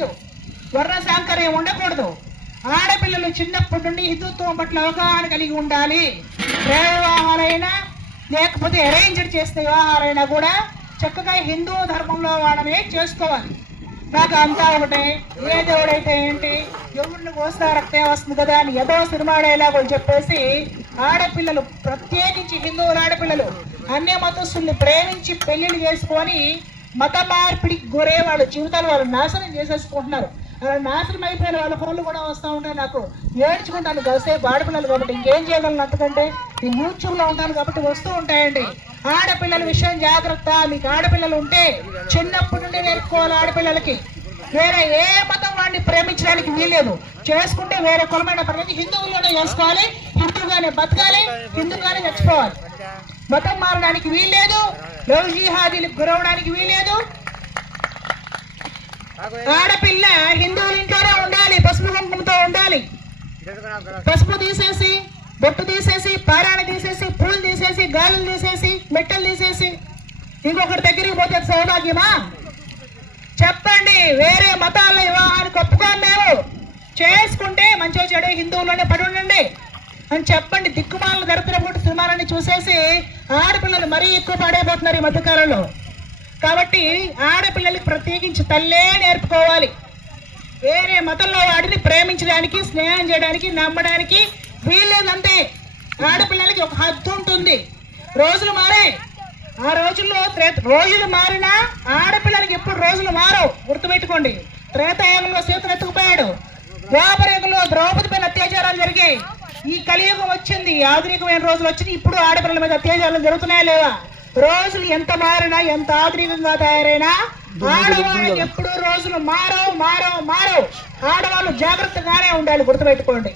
లేదు. వర్ణ సాంకర్యం ఉండకూడదు. ఆడపిల్లలు చిన్నప్పటి నుండి హిందుత్వం పట్ల అవగాహన కలిగి ఉండాలి. ప్రేమ వివాహాలైనా లేకపోతే అరేంజ్డ్ చేసిన వివాహాలైనా కూడా చక్కగా హిందూ ధర్మంలో వాళ్ళనే చేసుకోవాలి. నాకు అంతా ఒకటే. ఏ దేవుడైతే ఏంటి? ఎవరిని కోస్తా రక్తే వస్తుంది కదా అని ఏదో సినిమా డైలాగులు చెప్పేసి ఆడపిల్లలు ప్రత్యేకించి హిందువుల ఆడపిల్లలు అన్య మతస్థుల్ని ప్రేమించి పెళ్ళిళ్ళు చేసుకొని మత మార్పిడికి గురే వాళ్ళ జీవితాలు వాళ్ళు నాశనం చేసేసుకుంటున్నారు. అలా నాశనం అయిపోయిన వాళ్ళ ఫోన్లు కూడా వస్తూ ఉంటాయి నాకు. ఏడ్చుకుంటాను కలిసే ఆడపిల్లలు కాబట్టి ఇంకేం చేయగలను అంతకంటే ఈ యూట్యూబ్లో ఉంటాను కాబట్టి వస్తూ ఉంటాయండి. ఆడపిల్లల విషయం జాగ్రత్త. మీకు ఆడపిల్లలు ఉంటే చిన్నప్పటి నుండి నేర్చుకోవాలి ఆడపిల్లలకి. వేరే ఏ మతం వాడిని ప్రేమించడానికి వీలేదు చేసుకుంటే వేరే కులమైన ప్రతి హిందువుల్లోనే చేసుకోవాలి. హిందువుగానే బతకాలి. హిందువుగానే చచ్చిపోవాలి. మతం మారడానికి వీల్లేదు. లవ్ జిహాదీలకు గురవడానికి వీల్లేదు. ఆడపిల్ల హిందువుల ఇంట్లోనే ఉండాలి పసుపు కుంకుమతో ఉండాలి. పసుపు తీసేసి బొట్టు తీసేసి పారాయణ తీసేసి పూలు తీసేసి గాలులు తీసేసి మెట్టలు తీసేసి. ఇంకొకటి దగ్గరికి పోతే సౌభాగ్యమా? చెప్పండి వేరే మతాల వివాహానికి ఒప్పుకోం మేము. చేసుకుంటే మంచిగా చెడు హిందువులోనే పడి ఉండండి. అని చెప్పండి దిక్కుమాలను దరిద్రపుట్టు సినిమాలని చూసేసి ఆడపిల్లలు మరీ ఎక్కువ పాడైపోతున్నారు ఈ మధ్యకాలంలో. కాబట్టి ఆడపిల్లలకి ప్రత్యేకించి తల్లే నేర్పుకోవాలి. వేరే మతంలో వాడిని ప్రేమించడానికి స్నేహం చేయడానికి నమ్మడానికి వీల్లేదంతే. ఆడపిల్లలకి ఒక హద్దు ఉంటుంది. రోజులు మారే. ఆ రోజుల్లో త్రేత రోజులు మారినా ఆడపిల్లలకి ఎప్పుడు రోజులు మారవు. గుర్తుపెట్టుకోండి. త్రేతాయుగంలో సీతను ఎత్తుకుపోయాడు. ద్వాపరయుగంలో ద్రౌపది పైన అత్యాచారాలు జరిగాయి. ఈ కలియుగం వచ్చింది ఆధునికమైన రోజులు వచ్చింది ఇప్పుడు ఆడపిల్లల మీద అత్యాచారాలు జరుగుతున్నాయా లేవా? రోజులు ఎంత మారినా ఎంత ఆధునికంగా తయారైనా ఆడవాళ్ళు ఎప్పుడు రోజులు మారవు మారవు మారవు. ఆడవాళ్ళు జాగ్రత్తగానే ఉండాలి గుర్తుపెట్టుకోండి.